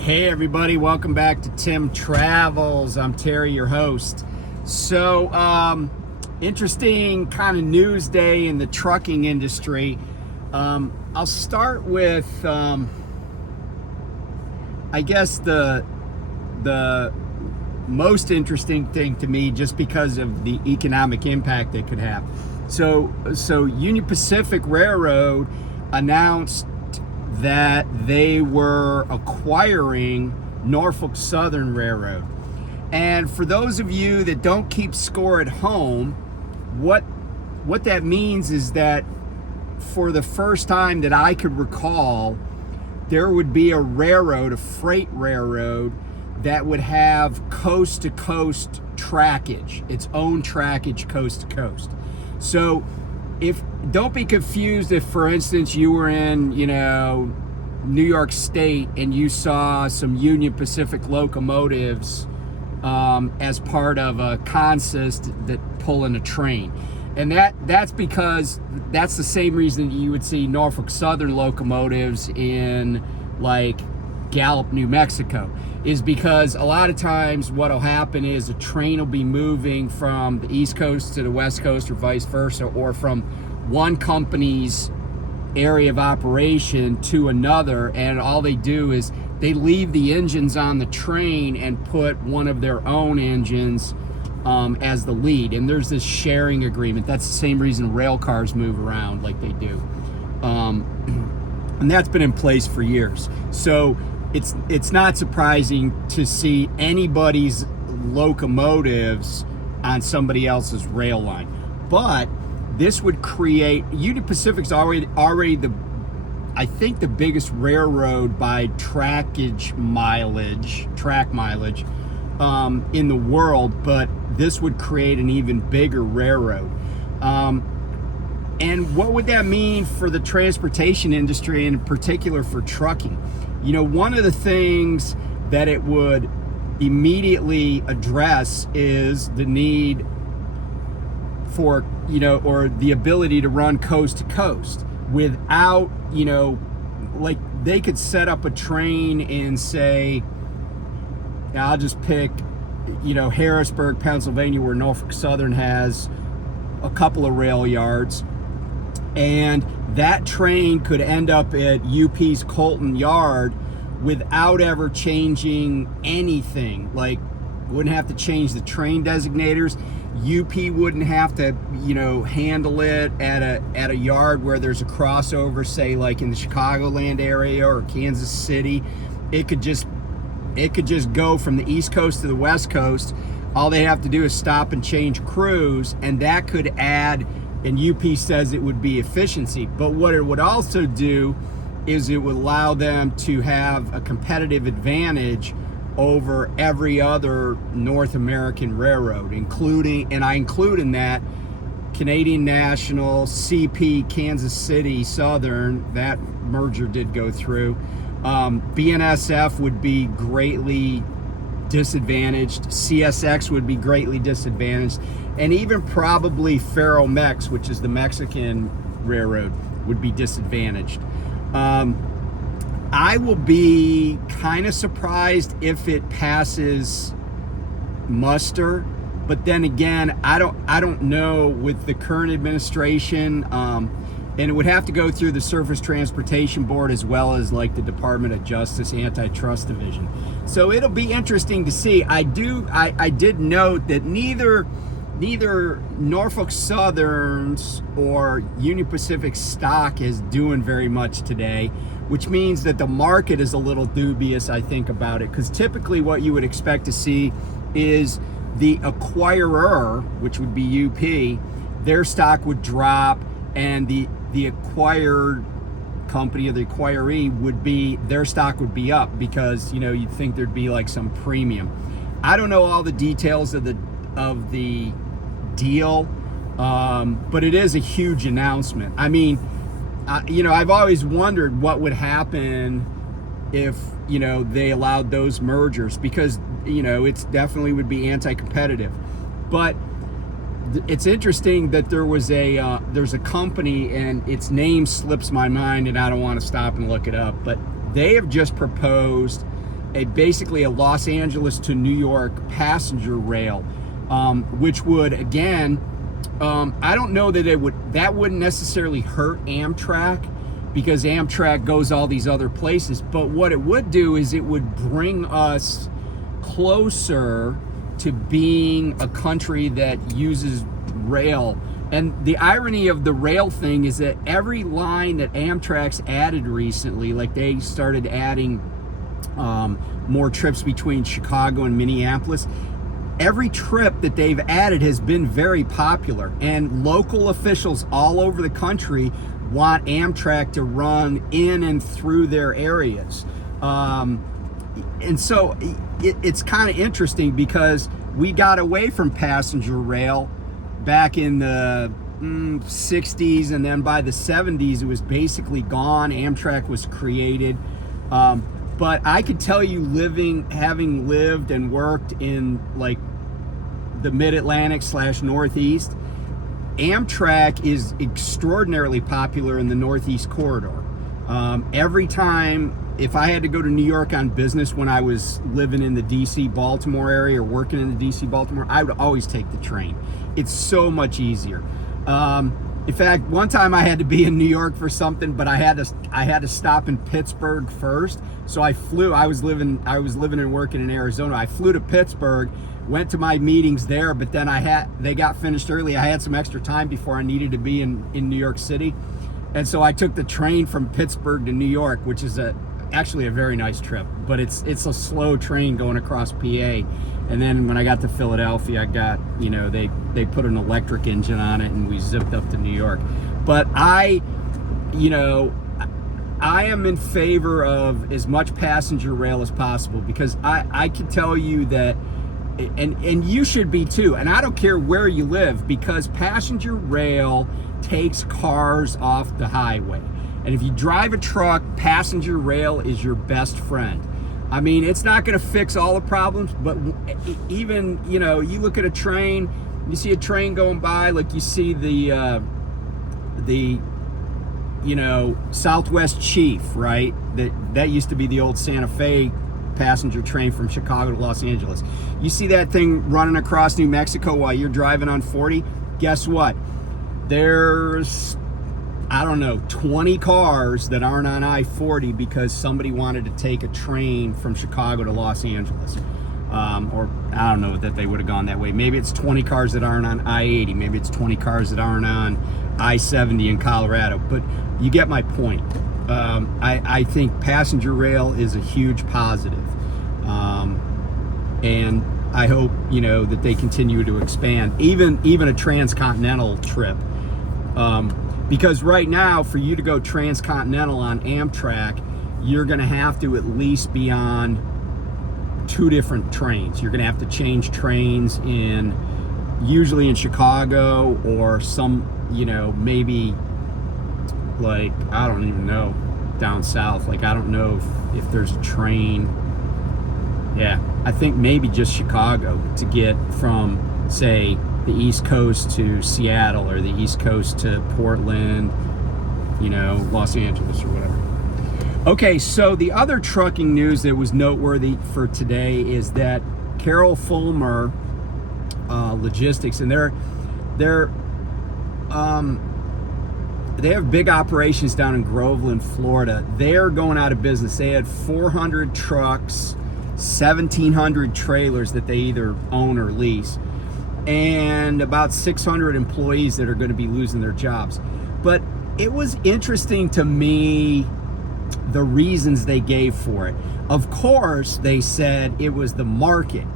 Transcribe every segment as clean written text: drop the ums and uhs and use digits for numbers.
Hey everybody, welcome back to Tim Travels. I'm Terry, your host. Interesting kind of news day in the trucking industry. I'll start with, I guess the most interesting thing to me, just because of the economic impact it could have. So Union Pacific Railroad announced that they were acquiring Norfolk Southern Railroad. And for those of you that don't keep score at home, what that means is that for the first time that I could recall, there would be a railroad, a freight railroad, that would have coast-to-coast trackage, its own trackage coast-to-coast. So don't be confused if, for instance, you were in, New York State and you saw some Union Pacific locomotives as part of a consist that pulling a train. And that's because that's the same reason you would see Norfolk Southern locomotives in like Gallup, New Mexico, is because a lot of times what'll happen is a train will be moving from the East Coast to the West Coast or vice versa, or from one company's area of operation to another, and all they do is they leave the engines on the train and put one of their own engines as the lead, and there's this sharing agreement. That's the same reason rail cars move around like they do, and that's been in place for years. So it's not surprising to see anybody's locomotives on somebody else's rail line. But this would create, Union Pacific's already I think the biggest railroad by track mileage in the world, but this would create an even bigger railroad. And what would that mean for the transportation industry, and in particular for trucking? One of the things that it would immediately address is the need for, or the ability to run coast to coast without, like they could set up a train in, say, I'll just pick, Harrisburg, Pennsylvania, where Norfolk Southern has a couple of rail yards. And that train could end up at UP's Colton Yard without ever changing anything. Like, wouldn't have to change the train designators. UP wouldn't have to, handle it at a yard where there's a crossover, say like in the Chicagoland area or Kansas City. It could just go from the East Coast to the West Coast. All they have to do is stop and change crews, and that could add, and UP says it would be efficiency. But what it would also do is it would allow them to have a competitive advantage over every other North American railroad, including, and I include in that Canadian National, CP, Kansas City Southern. That merger did go through. BNSF would be greatly disadvantaged. CSX would be greatly disadvantaged. And even probably Ferromex, which is the Mexican railroad, would be disadvantaged. I will be kind of surprised if it passes muster, but then again, I don't know with the current administration, and it would have to go through the Surface Transportation Board as well as like the Department of Justice Antitrust Division. So it'll be interesting to see. I did note that neither Norfolk Southern's or Union Pacific stock is doing very much today, which means that the market is a little dubious, I think, about it. Because typically what you would expect to see is the acquirer, which would be UP, their stock would drop, and the acquired company or the acquiree would be, their stock would be up, because you'd think there'd be like some premium. I don't know all the details of the deal, but it is a huge announcement. I mean, I've always wondered what would happen if they allowed those mergers, because it's definitely would be anti-competitive. But it's interesting that there's a company, and its name slips my mind, and I don't want to stop and look it up, but they have just proposed basically a Los Angeles to New York passenger rail, which would, again, I don't know that that wouldn't necessarily hurt Amtrak, because Amtrak goes all these other places. But what it would do is it would bring us closer to being a country that uses rail. And the irony of the rail thing is that every line that Amtrak's added recently, like they started adding more trips between Chicago and Minneapolis, every trip that they've added has been very popular, and local officials all over the country want Amtrak to run in and through their areas. And so it's kind of interesting, because we got away from passenger rail back in the 60s, and then by the 70s it was basically gone. Amtrak was created. But I could tell you, having lived and worked in like the Mid-Atlantic / Northeast, Amtrak is extraordinarily popular in the Northeast corridor. Every time, if I had to go to New York on business when I was living in the DC Baltimore area or working in the DC Baltimore, I would always take the train. It's so much easier. In fact, one time I had to be in New York for something, but I had to stop in Pittsburgh first. So I flew. I was living and working in Arizona. I flew to Pittsburgh, went to my meetings there, but then they got finished early. I had some extra time before I needed to be in New York City. And so I took the train from Pittsburgh to New York, which is actually a very nice trip, but it's a slow train going across PA. And then when I got to Philadelphia, they put an electric engine on it, and we zipped up to New York. But I am in favor of as much passenger rail as possible, because I can tell you that, and you should be too, and I don't care where you live, because passenger rail takes cars off the highway. And if you drive a truck, passenger rail is your best friend. I mean, it's not going to fix all the problems, but even, you look at a train, you see a train going by, like you see the Southwest Chief, right? That used to be the old Santa Fe passenger train from Chicago to Los Angeles. You see that thing running across New Mexico while you're driving on 40? Guess what? There's, 20 cars that aren't on I-40 because somebody wanted to take a train from Chicago to Los Angeles. Or I don't know that they would have gone that way. Maybe it's 20 cars that aren't on I-80. Maybe it's 20 cars that aren't on I-70 in Colorado. But you get my point. I think passenger rail is a huge positive. And I hope, that they continue to expand, even a transcontinental trip. Because right now, for you to go transcontinental on Amtrak, you're going to have to at least be on 2 different trains. You're going to have to change trains usually in Chicago, or some, maybe like, I don't even know, down south. Like, I don't know if there's a train. Yeah, I think maybe just Chicago to get from, say, the East Coast to Seattle, or the East Coast to Portland, Los Angeles or whatever. Okay, so the other trucking news that was noteworthy for today is that Carol Fulmer Logistics, and they have big operations down in Groveland, Florida. They're going out of business. They had 400 trucks, 1,700 trailers that they either own or lease, and about 600 employees that are going to be losing their jobs. But it was interesting to me, the reasons they gave for it. Of course, they said it was the market.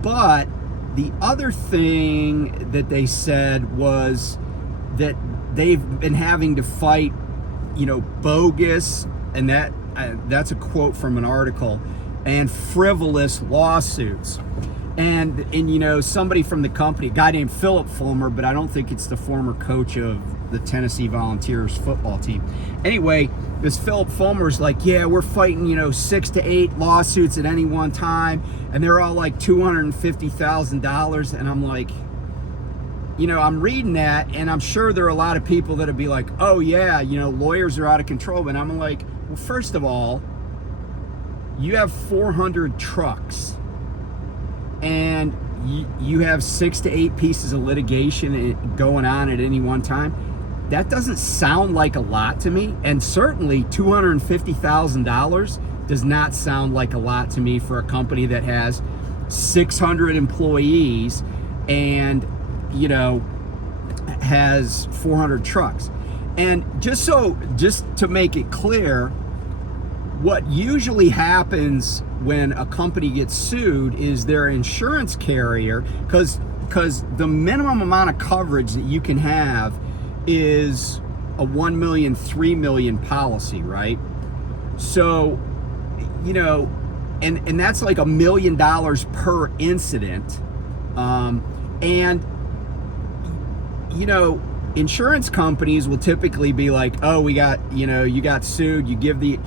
But the other thing that they said was that they've been having to fight, bogus, and that's a quote from an article, and frivolous lawsuits. And somebody from the company, a guy named Philip Fulmer, but I don't think it's the former coach of the Tennessee Volunteers football team. Anyway, this Philip Fulmer's like, yeah, we're fighting, 6 to 8 lawsuits at any one time, and they're all like $250,000. And I'm like, I'm reading that, and I'm sure there are a lot of people that'll be like, oh yeah, lawyers are out of control. But I'm like, well, first of all, you have 400 trucks and you have 6 to 8 pieces of litigation going on at any one time. That doesn't sound like a lot to me, and certainly $250,000 does not sound like a lot to me for a company that has 600 employees and has 400 trucks. And just to make it clear, what usually happens when a company gets sued is their insurance carrier, because the minimum amount of coverage that you can have is a 1 million, 3 million policy, right? So, and that's like $1 million per incident. Insurance companies will typically be like, oh, you got sued. You give the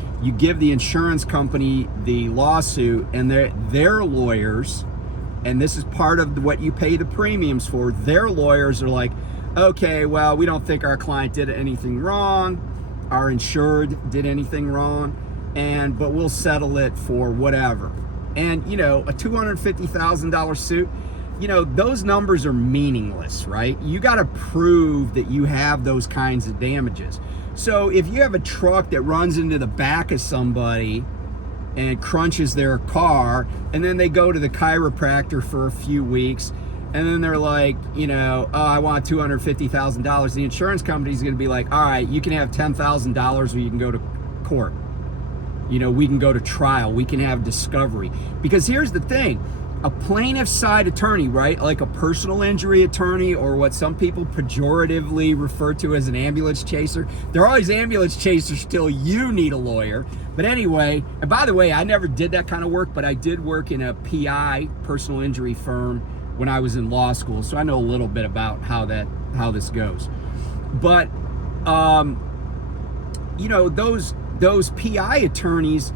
insurance company the lawsuit, and their lawyers, and this is part of what you pay the premiums for, their lawyers are like, okay, well, we don't think our client did anything wrong, our insured did anything wrong, but we'll settle it for whatever. And a $250,000 suit, those numbers are meaningless, right? You got to prove that you have those kinds of damages. So if you have a truck that runs into the back of somebody and crunches their car, and then they go to the chiropractor for a few weeks, and then they're like, oh, I want $250,000. The insurance company's going to be like, all right, you can have $10,000 or you can go to court. We can go to trial. We can have discovery. Because here's the thing. A plaintiff side attorney, right? Like a personal injury attorney, or what some people pejoratively refer to as an ambulance chaser. They're always ambulance chasers till you need a lawyer. But anyway, and by the way, I never did that kind of work, but I did work in a PI, personal injury firm, when I was in law school. So I know a little bit about how this goes. But, those PI attorneys,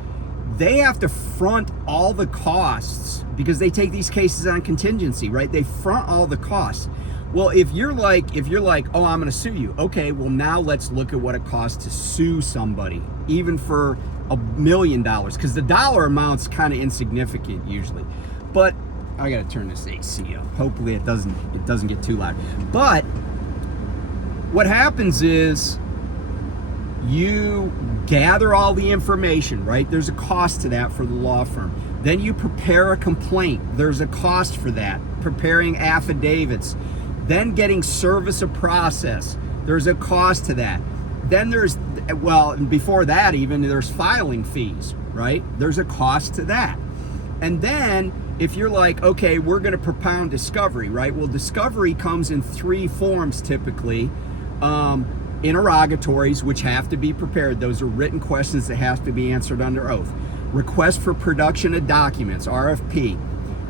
they have to front all the costs because they take these cases on contingency, right? They front all the costs. Well, if you're like, oh, I'm going to sue you. Okay, well, now let's look at what it costs to sue somebody, even for $1 million, because the dollar amount's kind of insignificant usually. But I got to turn this AC up. Hopefully it doesn't get too loud. But what happens is you gather all the information, right? There's a cost to that for the law firm. Then you prepare a complaint. There's a cost for that. Preparing affidavits. Then getting service of process. There's a cost to that. Then before that even, there's filing fees, right? There's a cost to that. And then if you're like, okay, we're going to propound discovery, right? Well, discovery comes in 3 forms typically. Interrogatories, which have to be prepared. Those are written questions that have to be answered under oath. Request for production of documents, RFP,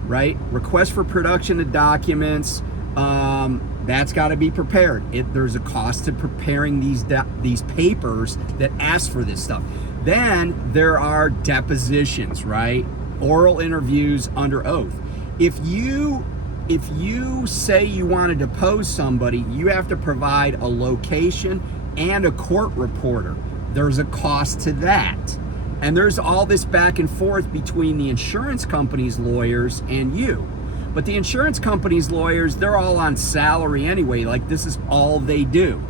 right? Request for production of documents, that's got to be prepared. There's a cost to preparing these papers that ask for this stuff. Then there are depositions, right? Oral interviews under oath. If you say you want to depose somebody, you have to provide a location and a court reporter. There's a cost to that. And there's all this back and forth between the insurance company's lawyers and you. But the insurance company's lawyers, they're all on salary anyway. Like, this is all they do.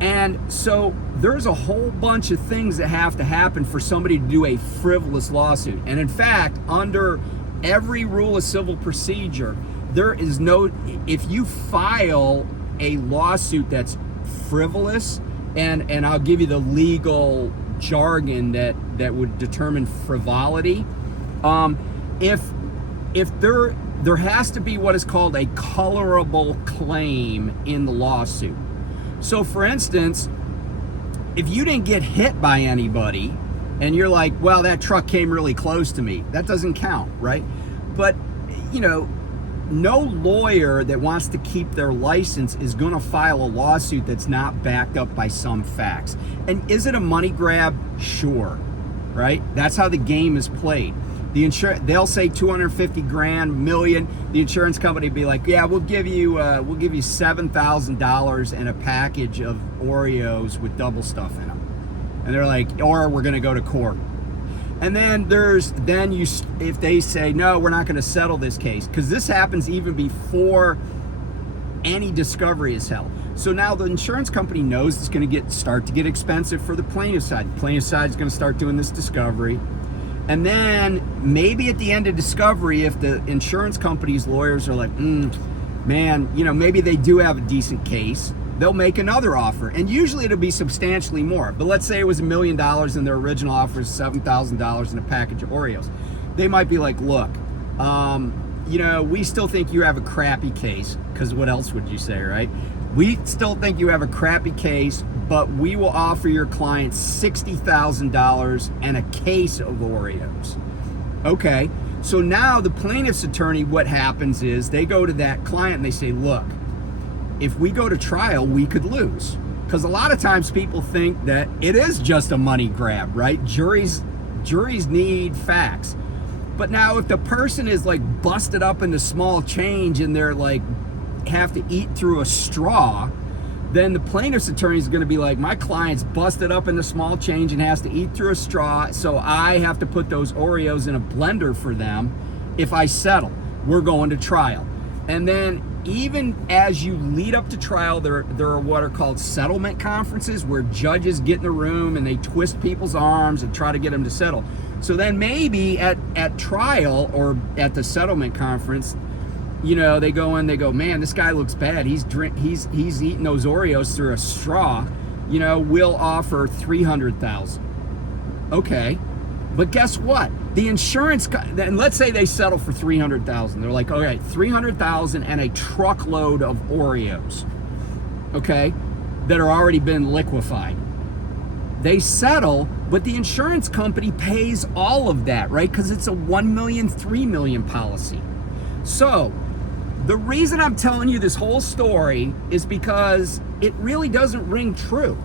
And so there's a whole bunch of things that have to happen for somebody to do a frivolous lawsuit. And in fact, under every rule of civil procedure, there is if you file a lawsuit that's frivolous, and I'll give you the legal jargon that would determine frivolity, if there has to be what is called a colorable claim in the lawsuit. So for instance, if you didn't get hit by anybody and you're like, well, that truck came really close to me, that doesn't count, right? But no lawyer that wants to keep their license is going to file a lawsuit that's not backed up by some facts. And is it a money grab? Sure, right? That's how the game is played. They'll say 250 grand, million. The insurance company will be like, yeah, we'll give you $7,000 and a package of Oreos with double stuff in them. And they're like, or we're going to go to court. And then if they say, no, we're not going to settle this case, because this happens even before any discovery is held. So now the insurance company knows it's going to start to get expensive for the plaintiff side. The plaintiff side is going to start doing this discovery. And then maybe at the end of discovery, if the insurance company's lawyers are like, man, maybe they do have a decent case, they'll make another offer. And usually it'll be substantially more. But let's say it was $1 million and their original offer is $7,000 in a package of Oreos. They might be like, look, we still think you have a crappy case, because what else would you say, right? We still think you have a crappy case, but we will offer your client $60,000 and a case of Oreos. Okay, so now the plaintiff's attorney, what happens is they go to that client and they say, look, if we go to trial, we could lose. Because a lot of times people think that it is just a money grab, right? Juries need facts. But now if the person is like busted up into small change and they're like have to eat through a straw, then the plaintiff's attorney is going to be like, my client's busted up into small change and has to eat through a straw, so I have to put those Oreos in a blender for them. If I settle, we're going to trial. And then even as you lead up to trial, there are what are called settlement conferences, where judges get in the room and they twist people's arms and try to get them to settle. So then maybe at trial or at the settlement conference, they go in, they go, man, this guy looks bad. He's eating those Oreos through a straw. We'll offer $300,000. Okay, but guess what? The insurance, and let's say they settle for $300,000. They're like, okay, $300,000 and a truckload of Oreos, okay, that are already been liquefied. They settle, but the insurance company pays all of that, right? Because it's a $1 million, $3 million policy. So the reason I'm telling you this whole story is because it really doesn't ring true.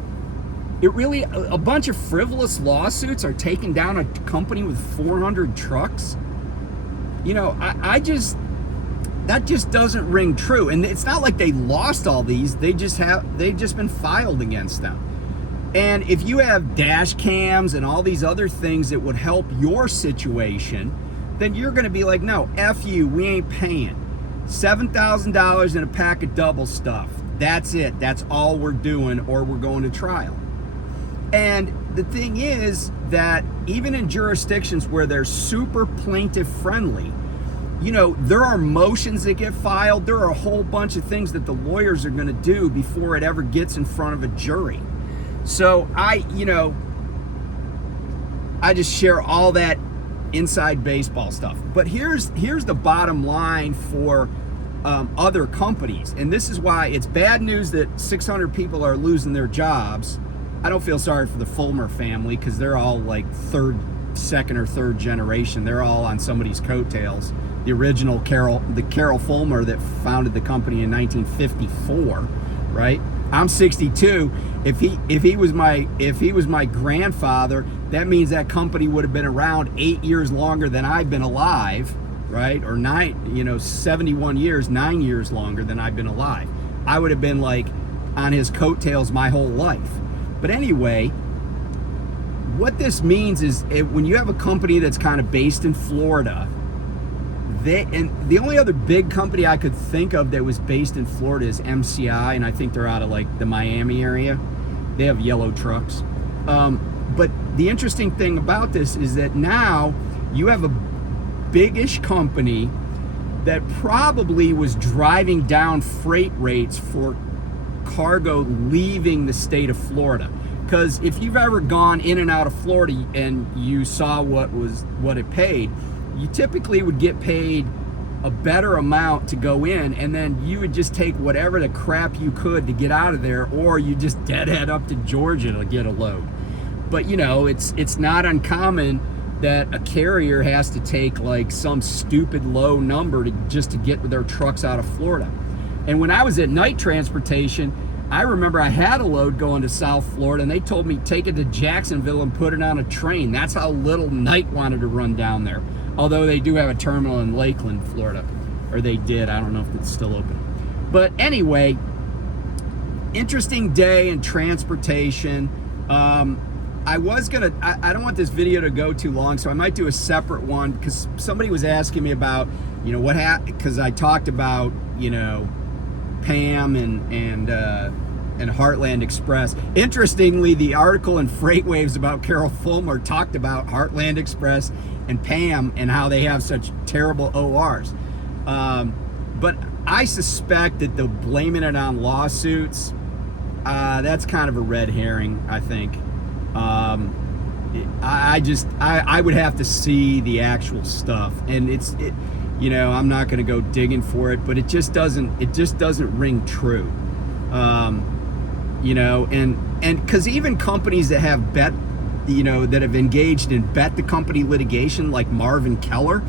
A bunch of frivolous lawsuits are taking down a company with 400 trucks. That just doesn't ring true. And it's not like they lost all these. They've just been filed against them. And if you have dash cams and all these other things that would help your situation, then you're going to be like, no, F you, we ain't paying. $7,000 in a pack of double stuff. That's it. That's all we're doing, or we're going to trial. And the thing is that even in jurisdictions where they're super plaintiff friendly, there are motions that get filed. There are a whole bunch of things that the lawyers are going to do before it ever gets in front of a jury. So I just share all that inside baseball stuff. But here's the bottom line for other companies. And this is why it's bad news that 600 people are losing their jobs. I don't feel sorry for the Fulmer family, because they're all like second or third generation. They're all on somebody's coattails. The original Carol Fulmer that founded the company in 1954, right? I'm 62. If he was my grandfather, that means that company would have been around 8 years longer than I've been alive, right? Or 71 years, 9 years longer than I've been alive. I would have been like on his coattails my whole life. But anyway, what this means is when you have a company that's kind of based in Florida, and the only other big company I could think of that was based in Florida is MCI, and I think they're out of like the Miami area. They have yellow trucks. But the interesting thing about this is that now you have a big-ish company that probably was driving down freight rates for cargo leaving the state of Florida. Because if you've ever gone in and out of Florida and you saw what it paid, you typically would get paid a better amount to go in, and then you would just take whatever the crap you could to get out of there, or you just deadhead up to Georgia to get a load. But it's not uncommon that a carrier has to take like some stupid low number just to get their trucks out of Florida. And when I was at Knight Transportation, I remember I had a load going to South Florida, and they told me take it to Jacksonville and put it on a train. That's how little Knight wanted to run down there. Although they do have a terminal in Lakeland, Florida. Or they did. I don't know if it's still open. But anyway, interesting day in transportation. I was gonna, I don't want this video to go too long, so I might do a separate one, because somebody was asking me about, what happened, because I talked about, Pam and Heartland Express. Interestingly, the article in FreightWaves about Carol Fulmer talked about Heartland Express and Pam and how they have such terrible ORs. But I suspect that they're blaming it on lawsuits. That's kind of a red herring, I think. I would have to see the actual stuff, and I'm not going to go digging for it, but it just doesn't ring true. And because even companies that have that have engaged in bet the company litigation, like Marvin Keller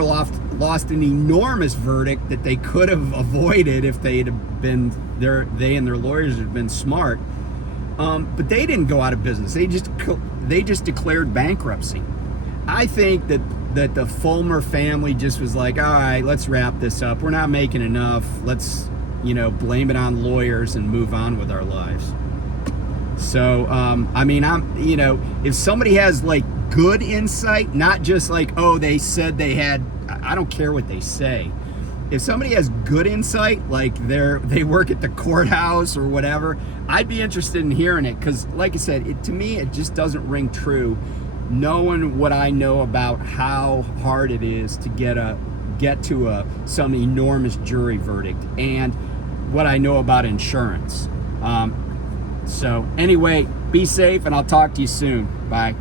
lost an enormous verdict that they could have avoided if they and their lawyers had been smart. But they didn't go out of business. They just declared bankruptcy. I think that the Fulmer family just was like, all right, let's wrap this up. We're not making enough. Let's blame it on lawyers and move on with our lives. So if somebody has like good insight, not just like, oh, they said they had, I don't care what they say. If somebody has good insight, like they work at the courthouse or whatever, I'd be interested in hearing it, because like I said, to me it just doesn't ring true, knowing what I know about how hard it is to get to some enormous jury verdict, and what I know about insurance. So anyway, be safe, and I'll talk to you soon. Bye.